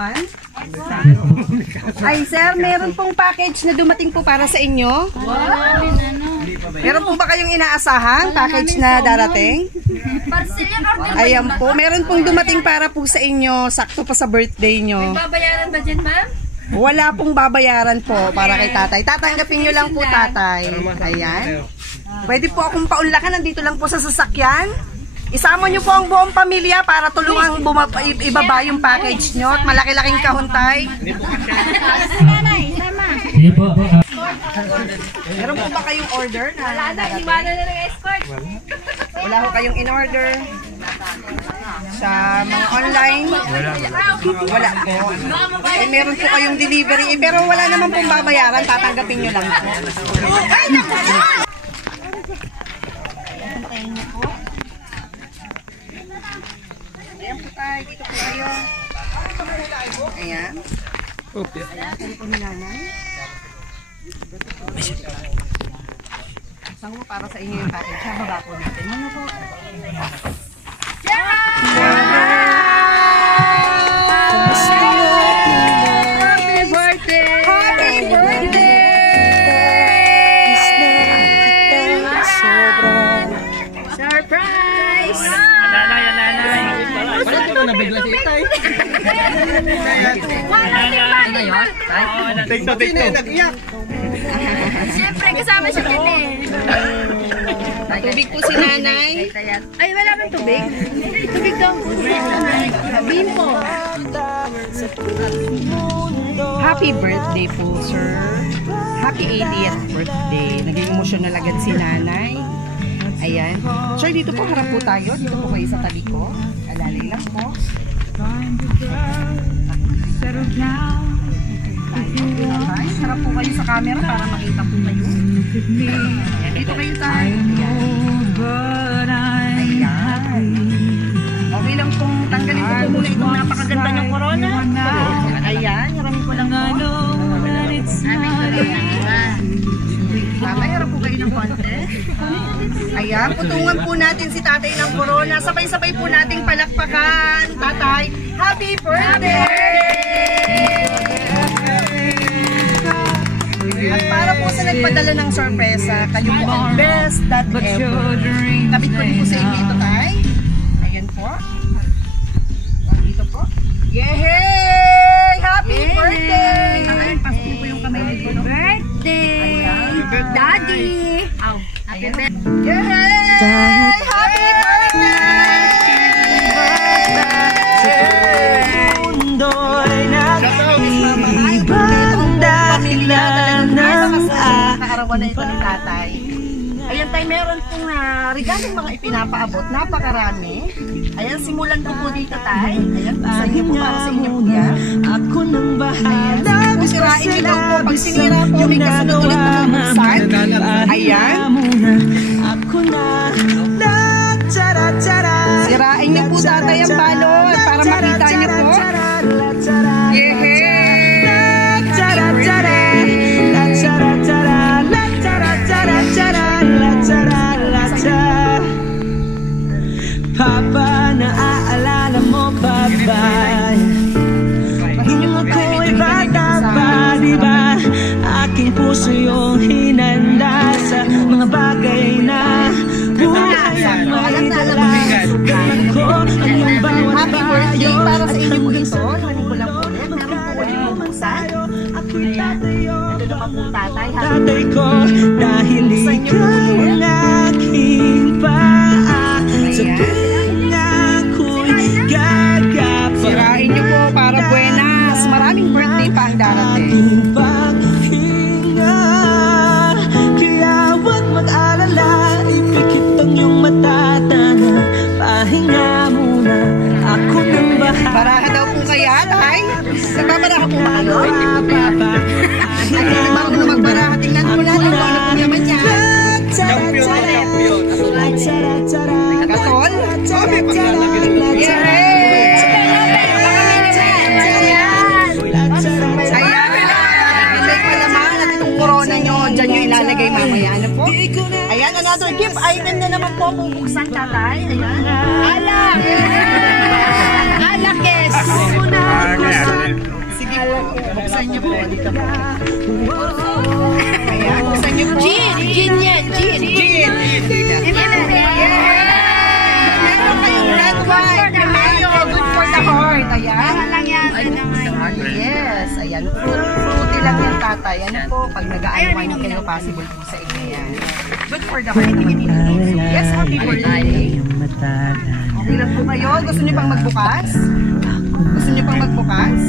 naman. Ay, sir, meron pong package na dumating po para sa inyo. Meron po ba kayong inaasahan? Package na darating? Ayan po, meron pong dumating para po sa inyo. Sakto pa sa birthday nyo. May babayaran ba dyan, ma'am? Wala pong babayaran po para kay tatay. Tatanggapin nyo lang po, tatay. Ayan. Pwede po akong paunlakan. Nandito lang po sa sasakyan. Isama nyo po ang buong pamilya para tulungang ibaba yung package nyo at malaki-laking kahuntay. Sige po. Meron po ba kayong order na darating? Wala na ng escort. Wala ho kayong in-order sa mga online? Wala po. Eh, meron po kayong delivery. Eh, pero wala naman pong babayaran. Tatanggapin nyo lang po. Ay, naku! Antayin nyo po. Ayan po tayo. Dito po kayo. Ayan. Ayan. Ayan po ni nanay. Saan po para sa inyo yung package? Sa baba po natin. Ano po? Happy birthday! Happy birthday! Surprise! Alalay, alalay. Bakit ito nabigla si Itay? Tikto. Siyempre, kasama siya din eh. Tubig po si nanay. Ay, wala bang tubig? Tubig daw. Sabihin po. Happy birthday po, sir. Happy 80th birthday. Naging emotional agad si nanay. Ayan. Sir, dito po harap po tayo. Dito po kayo sa tabi ko. Alalay lang po. Harap po kayo sa camera para makita po kayo. Ayan, dito kayo tayo. Ayan. Okay lang pong tanggalin ko po muna itong napakaganda ng corona. Ayan, haramin ko lang po. Tatay, harap po kayo ng konti. Ayan, putungan po natin si tatay ng corona. Sabay-sabay po nating palakpakan. Tatay, happy birthday! At para po sa nagpadala ng sorpresa, kayo po ang best dad ever. Kabit ko din po sa inyo ito, tay. Ayan po. Dito po. Yehey! Happy birthday! Ayan, pasin po yung kamay nito. Birthday! Daddy! Ayan. Yehey! Happy birthday! Mundo'y nag-ibang dahilan ng kaarawan na ito ni tatay. Ayan tayo, meron pong regaling mga ipinapaabot. Napakarami. Ayan, simulan ko po dito tayo. Ayan, sa inyo po, para sa inyo po yan. Ako nang bahala. Sirain nyo daw po. Pag sinira po, may kasunod ulit na bubuksan. Ayan. Sirain nyo po tatay ang balot para makita nyo po. Yehey! Papa, naaalala mo pa ba? Nung ako'y bata pa, diba? Aking puso yung hinanda sa mga bagay na buhay ang may dala. Ganun ko ang iyong bawat Happy birthday para sa inyo po ito. Happy ko lang po ulit. Meron po ulit bubuksan. Ayan. Ito naman po tatay. tatay ko dahil ikaw ang aking paa. Sabihin ako'y gagapang. Sirain nyo po para buenas. Maraming birthday pa ang darating. Aking paghinga, kaya huwag mag-alala. Ipikit ang iyong matatana. Pahinga muna, ako nang bahala. Baraha daw po kaya, tay? Nagbabaraha po ba kayo? Bago na magbaraha, tingnan po natin kung ano po naman yan. Champion. Katol? Yay! Ayan, ilagay pa naman at itong corona nyo, dyan nyo ilalagay mamaya. Ano po? Ayan, another gift item na naman po, bubuksan tatay. Ayan. Alak! Alakes! Sige po, buksan niyo po. Dito po. Ayan, buksan niyo po. Gin yan, gin. Meron kayong red wine. Mayo, good for the heart. Ayan. Lang yan. Yes, ayan. Fruity lang yan, tatay. Ano po, pag nag-aano kayo, possible po sa inyo yan. Good for the heart naman po. Yes, happy birthday. Okay lang po kayo. Gusto niyo pang magbukas? Gusto niyo pang magbukas?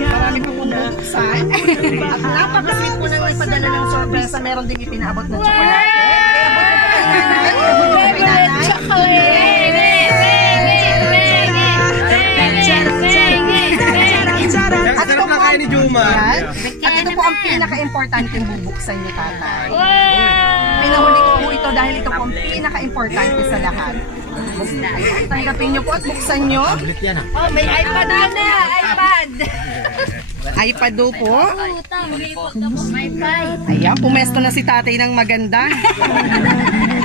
Marami pa pong buksan. At napaka-sweet po nang nagpadala ng sorpresa. Meron ding ipinaabot na tsokolate. Abot na po kay nanay. Abot na po kay nanay. At ito po, at ito po ang pinaka-importanteng bubuksan niyo, tatay. Pinahuli ko po ito dahil ito po ang pinaka-importante sa lahat. Tanggapin niyo po at buksan niyo. Oh, may iPad na iPad. iPad do po. May iPad. Ayan, pumesto na si tatay ng maganda.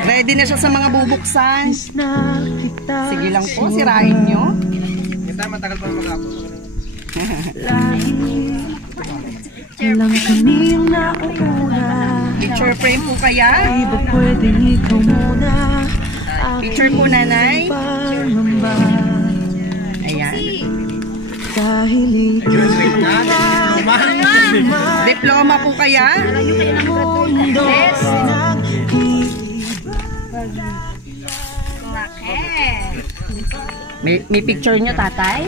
Ready na siya sa mga bubuksan. Sige lang po, sirain niyo. Matagal pa mag-apos. Lang kami yung nauna. Picture frame po kaya? Di ba pwedeng ikaw muna? Picture po, nanay. Pangamba. Ayan. Dahil ikaw Diploma po kaya? mundo May picture niyo, tatay?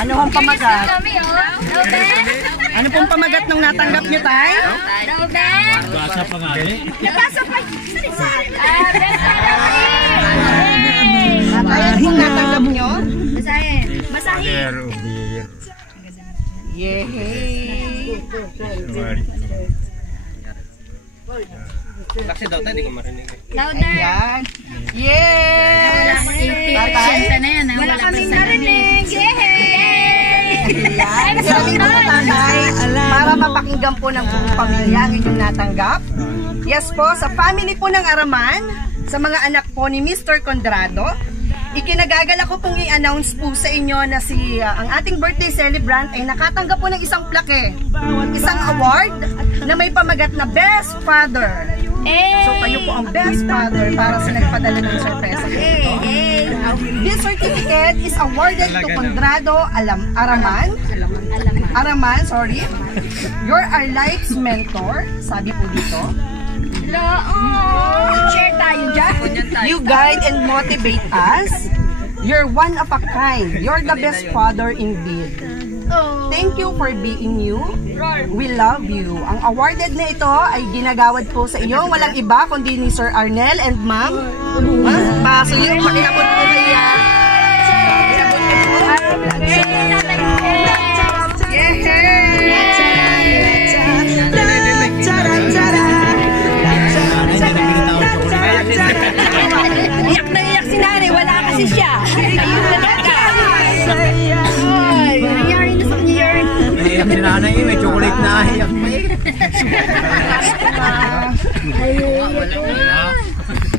Ano pong pamagat? Kami, oh. No, Ben? Ano pong pamagat nung natanggap niyo, tay? No, Ben? Basa pa nga eh. Nabasa pa. Sorry. Tatay, ano pong natanggap niyo? Basahin. Basahin. Yehey! Kasi daw tayo, hindi ko marinig. Louder. Ayan. Yes! Tatay? Wala kaming narinig. Yay! Ayan. Siramin po, tatay. Para mapakinggan po ng buong pamilya ang inyong natanggap. Yes po, sa family po ng Araman, sa mga anak po ni Mr. Condrado, ikinagagala ko pong i-announce po sa inyo na ang ating birthday celebrant ay nakatanggap po ng isang plaque, isang award na may pamagat na Best Father. So kayo po ang Best Father para sa nagpadala ng sorpresa po ito. This certificate is awarded to Condrado Araman, sorry. You're our life's mentor, sabi po dito. Share tayo dyan. You guide and motivate us. You're one of a kind. You're the best father indeed. Thank you for being you. We love you. Ang awarded na ito ay ginagawad po sa iyo. Walang iba kundi ni Sir Arnel and Ma'am. Baso yun. Pakiabot po kaya. Iyak na iyak si nanay. Wala kasi siya. Ayun na talaga. Ay, nangyari na sa kanya yun. Naiyak si nanay eh, may chocolate na iyak pa eh.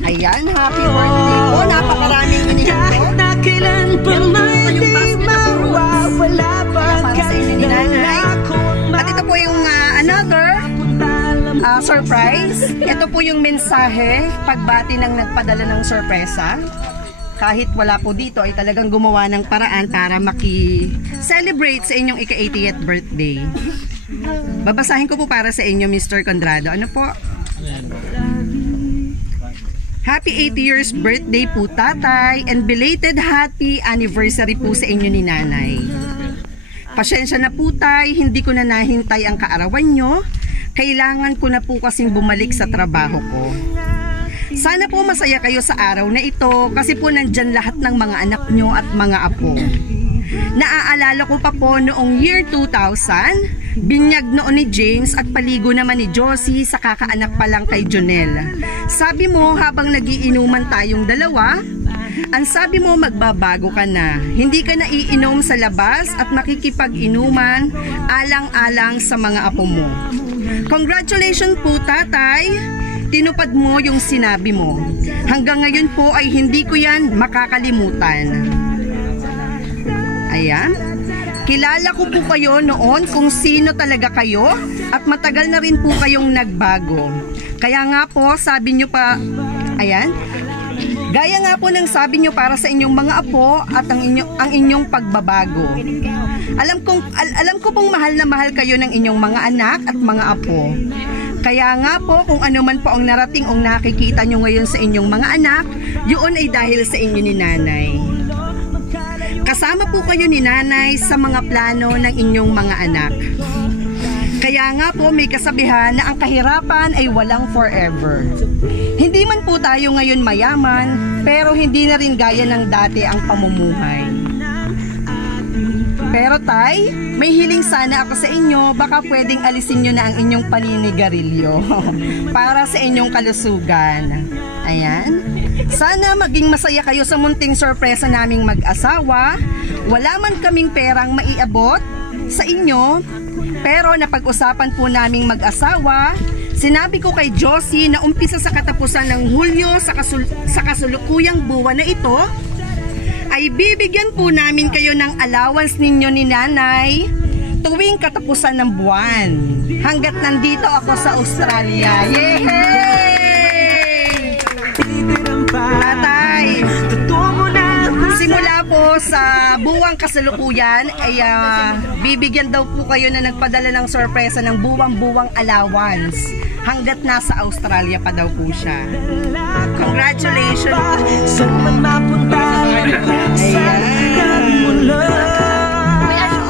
Ayan, happy birthday po. Napakaraming minihalo. na kailan pa may di mawawala Para sa inyo ni nanay. At ito po yung another surprise. Ito po yung mensahe pagbati ng nagpadala ng sorpresa. Kahit wala po dito ay talagang gumawa ng paraan para maki-celebrate sa inyong ika-80th birthday. Babasahin ko po para sa inyo, Mr. Condrado. Ano po? Happy 80 years birthday po, tatay, and belated happy anniversary po sa inyo ni nanay. Pasensya na po, tay, hindi ko na nahintay ang kaarawan nyo. Kailangan ko na po kasing bumalik sa trabaho ko. Sana po masaya kayo sa araw na ito kasi po nandyan lahat ng mga anak nyo at mga apo. Naaalala ko pa po noong year 2000, binyag noon ni James at paligo naman ni Josie sa kakaanak pa lang kay Jonel. Sabi mo habang nagiinuman tayong dalawa, ang sabi mo magbabago ka na, hindi ka na iinom sa labas at makikipag-inuman alang-alang sa mga apo mo. Congratulations po, tatay! tinupad mo yung sinabi mo. Hanggang ngayon po ay hindi ko yan makakalimutan. Ayan. Kilala ko po kayo noon kung sino talaga kayo at matagal na rin po kayong nagbago. Kaya nga po sabi nyo pa, ayan, gaya nga po ng sabi nyo para sa inyong mga apo at ang inyong pagbabago. Alam ko pong mahal na mahal kayo ng inyong mga anak at mga apo. Kaya nga po kung ano man po ang narating o nakikita nyo ngayon sa inyong mga anak, yun ay dahil sa inyo ni nanay. Kasama po kayo ni nanay sa mga plano ng inyong mga anak. Kaya nga po may kasabihan na ang kahirapan ay walang forever. Hindi man po tayo ngayon mayaman, pero hindi na rin gaya ng dati ang pamumuhay. Pero tay, may hiling sana ako sa inyo, baka pwedeng alisin nyo na ang inyong paninigarilyo para sa inyong kalusugan. Ayan. Sana maging masaya kayo sa munting sorpresa naming mag-asawa. Wala man kaming perang maiabot sa inyo, pero napag-usapan po naming mag-asawa. Sinabi ko kay Josie na umpisa sa katapusan ng Hulyo sa kasulukuyang buwan na ito, ay bibigyan po namin kayo ng allowance ninyo ni nanay tuwing katapusan ng buwan. Hanggat nandito ako sa Australia. Yay! Tatay, simula po sa buwang kasalukuyan ay bibigyan daw po kayo na nagpadala ng sorpresa ng buwang-buwang allowance hanggat nasa Australia pa daw po siya. Congratulations!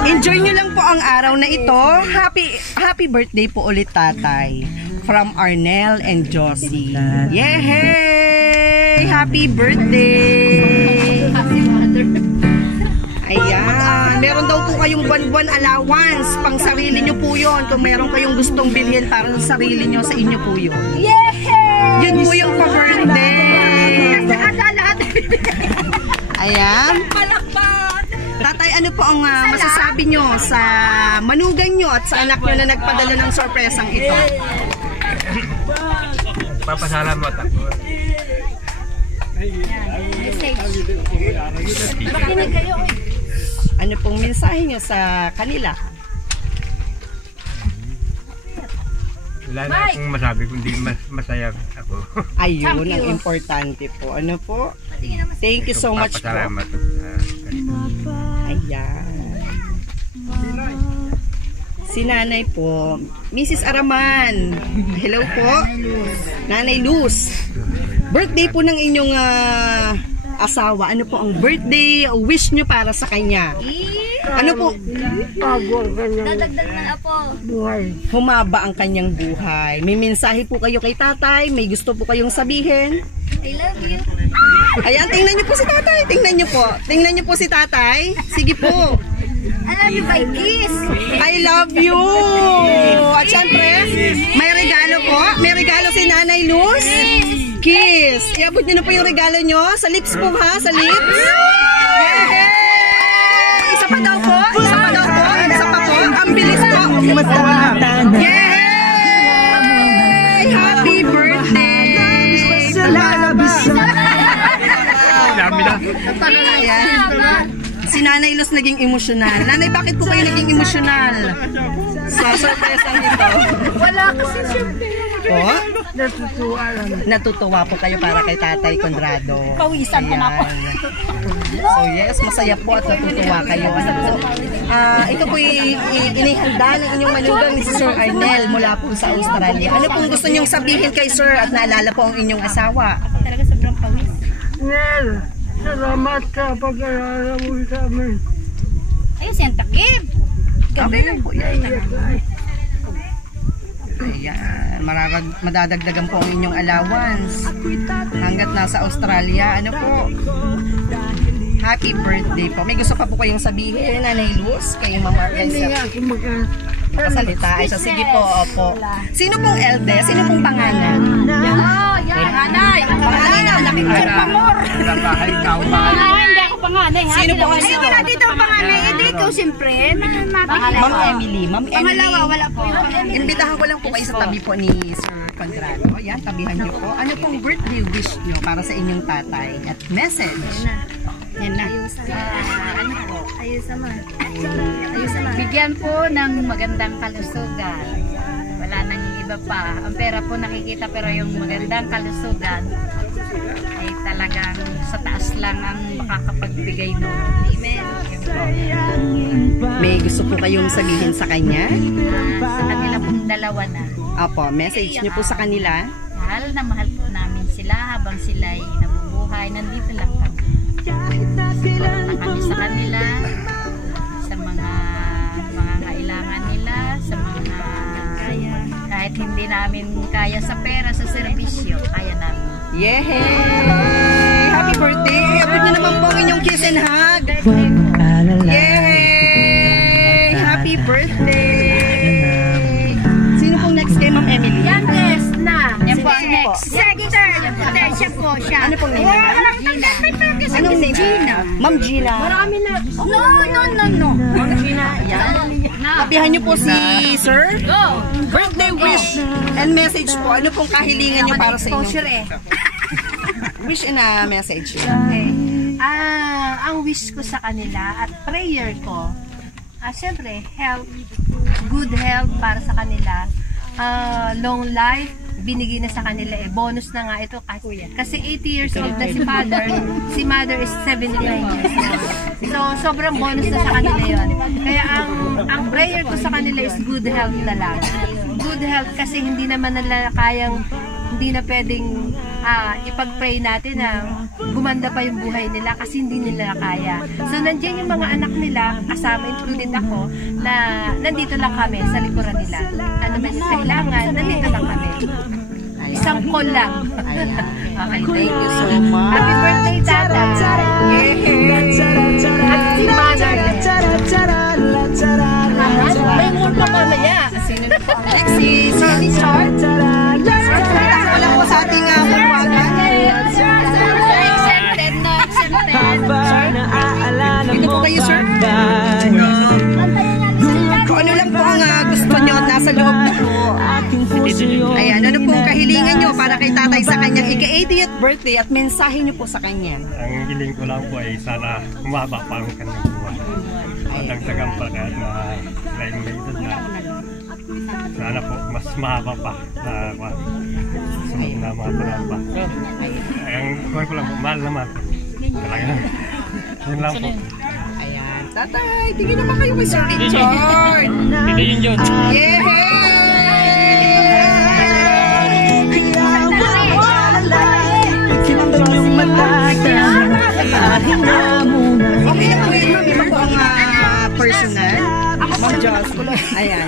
Enjoy nyo lang po ang araw na ito. Happy birthday po ulit tatay. From Arnel and Josie. Yay! Happy birthday! Ayan. Meron daw po kayong buwan-buwan allowance. Pang sarili nyo po yun. Kung meron kayong gustong bilhin para sa sarili nyo, sa inyo po yun. Yay! Yun po yung pa-birthday. Ayan. Tatay, ano po ang masasabi nyo sa manugang nyo at sa anak nyo na nagpadala ng sorpresang ito? Papasalamat ako. Ano pong mensahe nyo sa kanila? Wala na akong masabi kundi masaya ako. Ayun, ang importante po. Ano po? Thank you so much po. Papasalamat. Ayan. Si nanay po, Mrs. Araman. Hello po. Nanay Luz. Birthday po ng inyong asawa. Ano po ang birthday wish nyo para sa kanya? Ano po? Dadagdag na po. Humaba ang kanyang buhay. May mensahe po kayo kay tatay? May gusto po kayong sabihin? I love you. Ayan, tingnan niyo po si tatay. Tingnan niyo po. Tingnan niyo po si tatay. Sige po. I love you by kiss. I love you. At syempre, may regalo po. May regalo si Nanay Luz. Kiss. Iabot niyo na po yung regalo niyo. Sa lips po ha. Sa lips. Yay! Isa pa daw po. Isa pa daw po. Isa pa po. Ang bilis po. Yay! Happy birthday. Dami na. Ayan. Si Nanay Luz naging emosyonal. Nanay, bakit po kayo naging emosyonal sa sorpresang ito? Wala kasi siyempre. Po? Natutuwa po kayo para kay Tatay Conrado. Pawisan ko na po. So yes, masaya po at natutuwa kayo. Ano po? Ito po inihanda ng inyong manugang ni Sir Arnel mula po sa Australia. Ano pong gusto niyong sabihin kay Sir at naalala po ang inyong asawa? Talaga sobrang pawis. Nel, salamat sa pag-aalala mo sa amin. Ayun, si Antakib. Okay lang po yan. Ayan, madadagdagan po ang inyong allowance hanggat nasa Australia. Ano po? Happy birthday po. May gusto pa po kayong sabihin, Nanay Luz, kay Mama Hindi Elsa? nga ako Makasalita. Ay, so, sige po, opo. Sino pong eldest? Sino pong pangalan? Panganay. Pangalan na, nakikita pa mo. Hindi ako panganay, ha? Sino po ang Ay, wala dito ang panganay. Hindi ikaw, siyempre. Ma'am Emily. Ma'am Emily. Pangalawa, wala po yung Imbitahan ko lang po kayo sa tabi po ni Sir Conrado. Yan, tabihan niyo po. Ano pong birthday wish niyo para sa inyong tatay? At message. Yan na. Ano po? Ayos naman. Bigyan po ng magandang kalusugan. Wala nang iba pa. Ang pera po nakikita pero yung magandang kalusugan ay talagang sa taas lang ang makakapagbigay nun. Amen. May gusto po kayong sabihin sa kanya? Sa kanila pong dalawa na. Apo, message niyo po sa kanila. Mahal na mahal po namin sila habang sila ay nabubuhay. Nandito lang kami. Support na kami sa kanila, sa mga kailangan nila, sa mga kahit hindi namin kaya sa pera, sa serbisyo, kaya namin. Yehey! Happy birthday! Abot niyo naman po ang inyong kiss and hug! Yehey! Happy birthday! Sino pong next kay Ma'am Emily? Youngest na! Yan po ang Sino po? next. Third siya po siya. Ano pong name niya? Gina. Anong name? Gina. Ma'am Gina. Marami na. No. Ma'am Gina, yan. Tabihan niyo po si Sir. Go! Birthday wish and message po. Ano pong kahilingan niyo para sa inyo? Wish and a message. Okay. Ang wish ko sa kanila at prayer ko, syempre, health, good health para sa kanila, long life, binigay na sa kanila bonus na nga ito kasi 80 years old na si mother is 79 years old. So sobrang bonus na sa kanila yon. Kaya ang prayer ko sa kanila is good health na lang. Good health kasi hindi naman nila kayang, hindi na pwedeng ipag-pray natin na gumanda pa yung buhay nila kasi hindi nila kaya. So nandiyan yung mga anak nila, kasama included ako, na nandito lang kami sa likuran nila. Ano man yung kailangan, nandito lang kami. Isang call lang. Okay, thank you so much. Happy birthday, Tata! At si Mother. May multo ko na yan. Sino na po? Next is Richard. Wala po sa ating bulwagan. Accepted na, accepted. Dito po kayo, sir. Kung ano lang po ang gusto nyo at nasa loob na po. Ayan, ano pong kahilingan nyo para kay tatay sa kanyang ika-80th birthday at mensahe nyo po sa kanya? Ang hiling ko lang po ay sana humaba pa ang kanyang buwan. Madagdagan pa kahit na lain may edad na. Sana po mas mahaba pa na sunod na mga panahon pa. Ang kuwan ko lang po, mahal naman. Talaga. Yun lang po. Ayan, tatay, tingin naman kayo kay Sir Richard. Hindi yun yun. Okay na po yun, ma'am. Iba po ang personal. Ma'am Jocelyn. Ayan.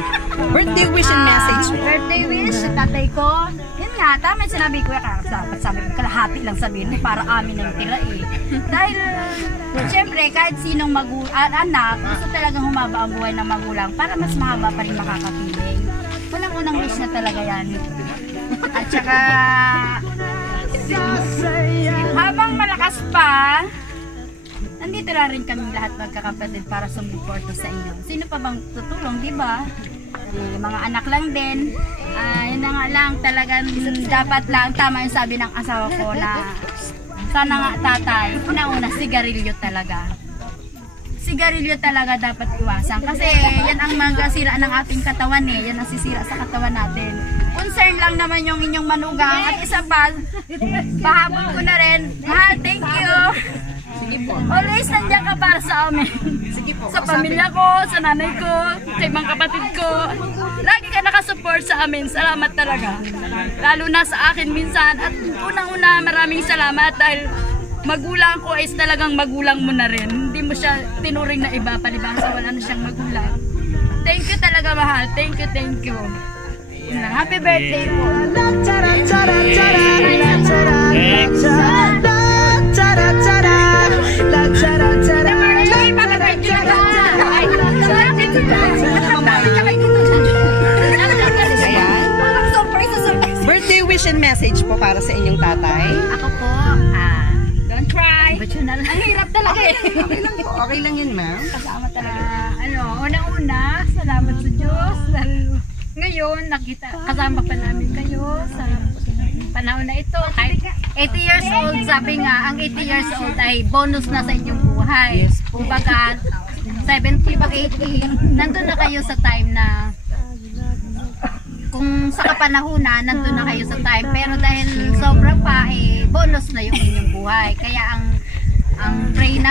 Birthday wish and message. Birthday wish sa tatay ko. Yun nga, tama yung sinabi ko. Dapat sabi ko, kalahati lang sabihin mo para amin ang tira eh. Dahil, siyempre, kahit sinong anak, gusto talagang humaba ang buhay ng magulang para mas mahaba pa rin makakapiling. Unang-unang wish na talaga yan. At saka, habang malakas pa, nandito na rin kami lahat magkakapatid para sumuporta sa inyo. Sino pa bang tutulong, di ba? Mga anak lang din. Yun na nga lang, talagang dapat lang, tama yung sabi ng asawa ko na sana nga tatay, una-una sigarilyo talaga. Sigarilyo talaga dapat iwasan kasi yan ang magasira ng ating katawan eh. Yan ang sisira sa katawan natin. Concern lang naman yung inyong manugang at isa pa, pahabol ko na rin. Ha, thank you. Always nandiyan ka para sa amin. Sa pamilya ko, sa nanay ko, sa ibang kapatid ko. Lagi ka nakasupport sa amin. Salamat talaga. Lalo na sa akin minsan. At unang-una maraming salamat dahil magulang ko is talagang magulang mo na rin. Hindi mo siya tinuring na iba palibhasa. Wala na siyang magulang. Thank you talaga, mahal. Thank you, thank you. Happy birthday po. message po para sa inyong tatay? Ako po, don't cry. Ang hirap talaga eh. Okay lang po. Okay lang yun, ma'am. Kasama talaga. Unang-una, salamat sa Diyos. Dahil ngayon, kasama pa namin kayo sa panahon na ito. Kahit 80 years old, sabi nga, ang 80 years old ay bonus na sa inyong buhay. Kumbaga, 70 pag 80, nandun na kayo sa time na kung sa kapanahunan, nandun na kayo sa time. Pero dahil sobrang pa, bonus na yung inyong buhay. Kaya ang pray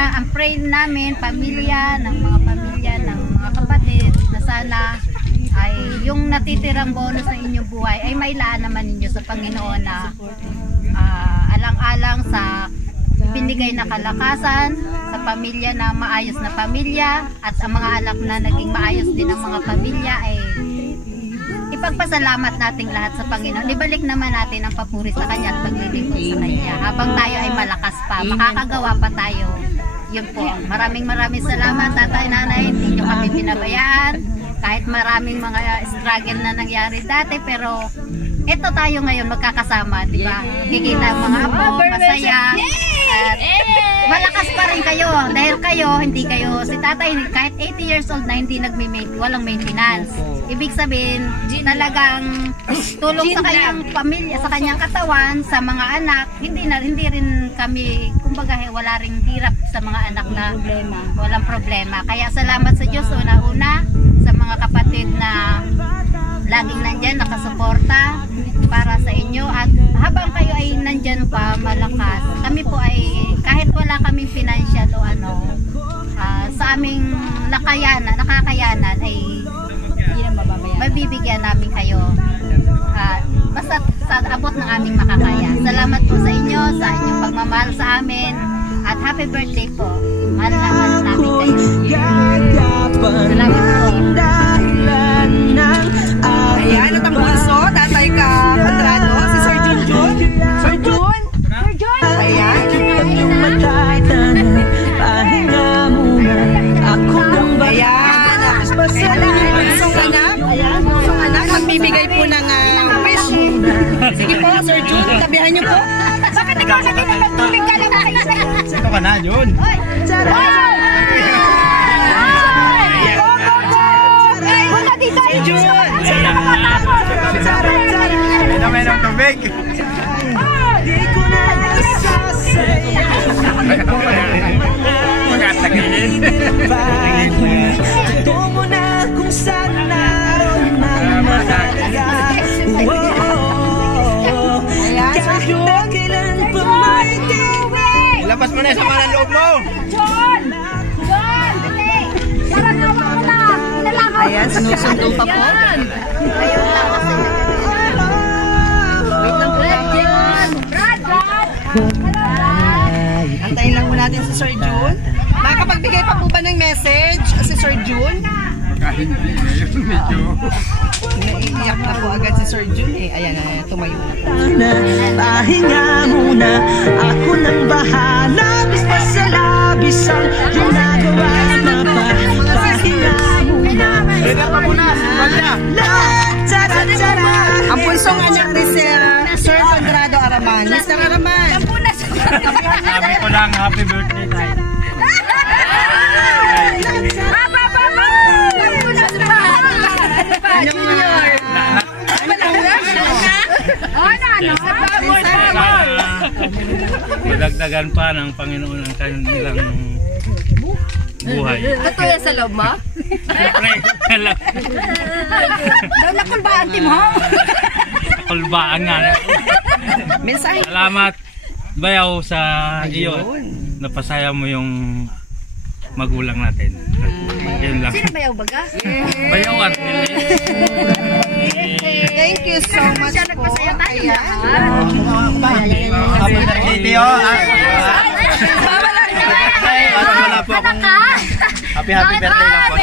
namin, pamilya, ng mga kapatid, na sana ay yung natitirang bonus ng inyong buhay ay mailaan naman ninyo sa Panginoon na alang-alang sa binigay na kalakasan sa pamilya na maayos na pamilya at ang mga anak na naging maayos din ang mga pamilya ay ipagpasalamat nating lahat sa Panginoon. Ibalik naman natin ang papuri sa Kanya at paglilingkod sa Kanya. Habang tayo ay malakas pa, makakagawa pa tayo. Yun po. Maraming salamat, tatay, nanay. Hindi nyo kami pinabayaan. Kahit maraming mga struggle na nangyari dati, pero ito tayo ngayon magkakasama, di ba? Kikita ang mga apo, masaya. At malakas pa rin kayo. Dahil kayo, hindi kayo, si tatay, kahit 80 years old na hindi walang maintenance. Ibig sabihin, talagang tulong sa kanyang pamilya, sa kanyang katawan, sa mga anak, hindi rin kami, kumbaga wala ring hirap sa mga anak na walang problema. Kaya salamat sa Diyos, una-una, sa mga kapatid na laging nandyan, nakasuporta para sa inyo. At habang kayo ay nandyan pa, malakas, kami po ay, kahit wala kaming financial o sa aming nakakayanan ay mabibigyan namin kayo. Basta sa abot ng aming makakaya. Salamat po sa inyo, sa inyong pagmamahal sa amin. At happy birthday po. Mahal namin kayo. Salamat po. Ayan, at ang bunso, tatay ka, Conrado, si Sir Junjun. Sir Jun! Ayan. Ayan, bunsong anak, magbibigay po ng wish. Sige po, Sir Jun, tabihan niyo po. Bakit ikaw sa pinapatubig ka lang kayo sa'yo? Sino ka na, Jun? Punta dito! Jun! May ng tubig. Magkatagilin. Tungo na kung saan naroon ng mahalaga. Kahit na kailan pa may tiwag. Ilabas mo na sa mga loob mo. John! Dali! Parang nawa ko na! Nalakaw! Ayan, sinusundo pa po. Ayun lang kasi. Wait lang po. Brad! Antayin lang po natin si Sir Jun. Makapagbigay pa po ba ng message si Sir Jun? Kahit hindi medyo. Naiiyak na po agad si Sir Jun eh. Ayan, tumayo na po. Pahinga muna, ako nang bahala. Bis pa sa labis ang ginagawa na pa. Pahinga muna. Pwede pa muna, simbal niya. Ang punsong anak ni Sir Conrado Araman. Mr. Araman. Sabi ko lang, happy birthday tayo. Madagdagan pa ng Panginoon ang kanilang buhay. Totoo yan sa loob mo? Daw nakulbaan tim mo? Kulbaan nga. Mensahe. Salamat Bayaw sa iyo. Napasaya mo yung magulang natin. Yun lang. Sino Bayaw baga? Bayaw at Thank you so much po. Ayan. Happy birthday, Tio. Wala po akong happy birthday lang po.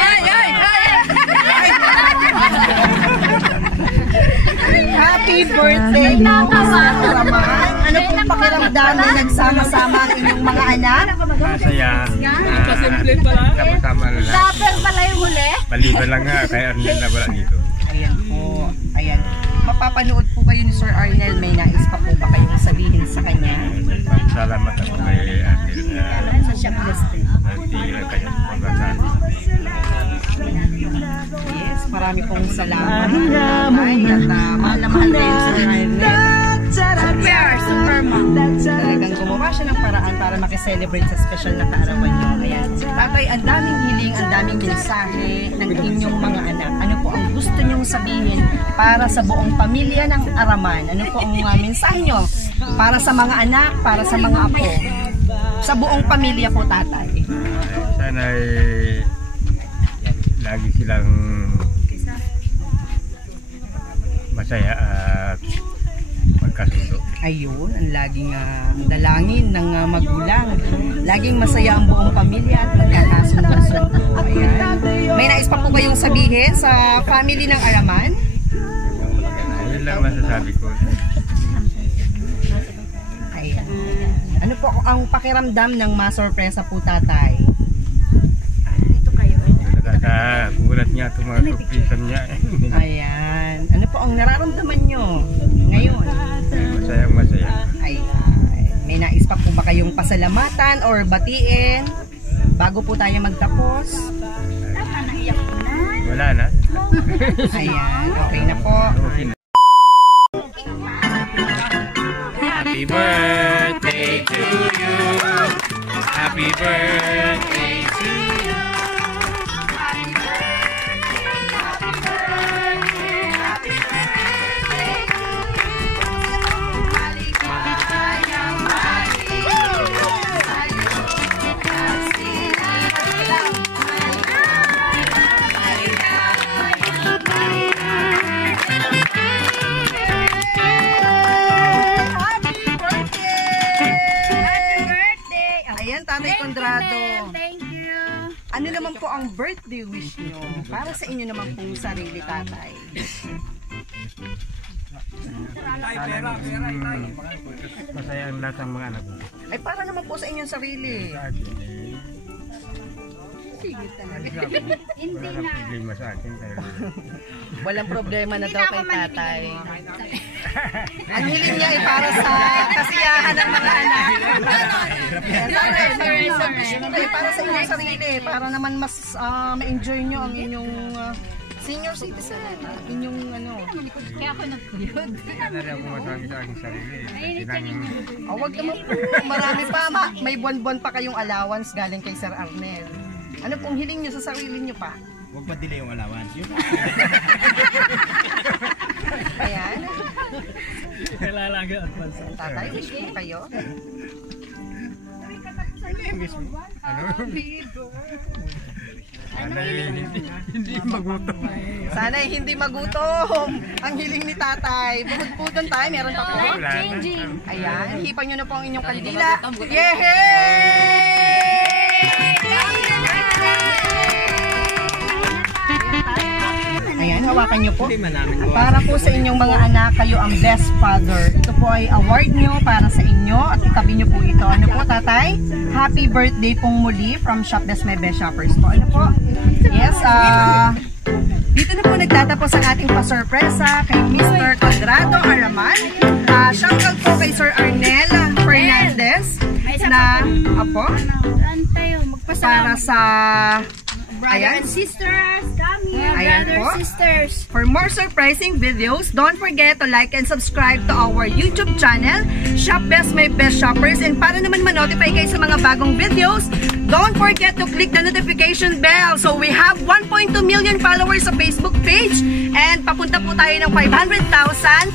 Happy birthday po sa Araman. Ano pong pakiramdam na nagsama-sama ang inyong mga anak? Masaya. Sama-sama na lang. Dapper pala yung huli. Maliban lang nga kaya Arnel na wala dito. Ayan po. Ayan. Mapapanood po kayo ni Sir Arnel. May nais pa po ba kayong sabihin sa kanya? Salamat ako kay Ate Sa shopless din. Tira kayo pagkasal. Yes, marami pong salamat. Tatay, at mahal na mahal kayo Sir Arnel. Super mom. Talagang gumawa siya ng paraan para makiselebrate sa special na kaarawan niyo. Ayan. Tatay, ang daming hiling, ang daming mensahe ng inyong mga anak. Ano po ang gusto niyong sabihin para sa buong pamilya ng Araman? Ano po ang mensahe niyo para sa mga anak, para sa mga apo? Sa buong pamilya po, tatay. Sana ay lagi silang masaya at magkasundo. Ayun, ang laging dalangin ng magulang. Laging masaya ang buong pamilya at magkakasundo-sundo. Ayan. May nais pa po kayong sabihin sa family ng Araman? Ayun lang masasabi ko. Ayan. Ano po ang pakiramdam ng masorpresa po, tatay? Nakakagulat niya ito mga surprisan niya. Ayan. Ano po ang nararamdaman nyo ngayon? Masayang masaya. Ayan. May nais pa po ba kayong pasalamatan or batiin bago po tayo magtapos? Wala na. Ayan. Okay na po. Okay na. Happy birthday to you. Happy birthday to you. Tatay Condrado. Thank you. Ano naman po ang birthday wish nyo para sa inyo naman pong sarili, tatay? Masaya ang lahat ng mga anak ko. Ay, para naman po sa inyong sarili. Hindi Wala na. nang problema sa akin. Walang problema na Hindi daw na ako kay tatay. manibigay. Ang hiling niya ay para sa kasiyahan ng mga anak. Tatay, para sa inyong sarili. Para naman mas ma-enjoy nyo ang inyong senior citizen. Inyong ano. Kaya ako nagkuyod. Wala rin ako masabi sa aking sarili. Wag naman po. Marami pa. May buwan-buwan pa kayong allowance galing kay Sir Arnel. Ano pong hiling nyo sa sarili nyo pa? Huwag pa delay yung allowance. Ayan. Kailalagay advance. Tatay, wish mo kayo? Hindi magutom. Sana hindi magutom. Ang hiling ni tatay. Bukod po doon tayo, meron pa po. Changing. Ayan, hipan nyo na po ang inyong kandila. Yehey! Ayan, hawakan nyo po. Para po sa inyong mga anak, kayo ang best father. Ito po ay award nyo para sa inyo at itabi nyo po ito. Ano po, tatay? Happy birthday pong muli from Shop Best My Best Shoppers po. Ano po? Yes, dito na po nagtatapos ang ating pa-sorpresa kay Mr. Condrado Araman. Shoutout po kay Sir Arnel Fernandez na apo para sa Brothers and sisters, come here, Ayan brothers po. and sisters. For more surprising videos, don't forget to like and subscribe to our YouTube channel, Shop Best My Best Shoppers. And para naman ma-notify kayo sa mga bagong videos, don't forget to click the notification bell. So we have 1.2 million followers sa Facebook page and papunta po tayo ng 500,000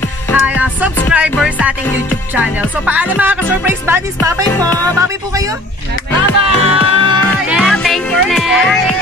subscribers sa ating YouTube channel. So paalam mga ka-surprise buddies, bye-bye po. Bye-bye po kayo. Bye-bye! Yeah, thank you, Nel.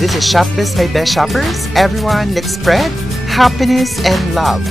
This is Shopbiz, my best shoppers. Everyone, let's spread happiness and love.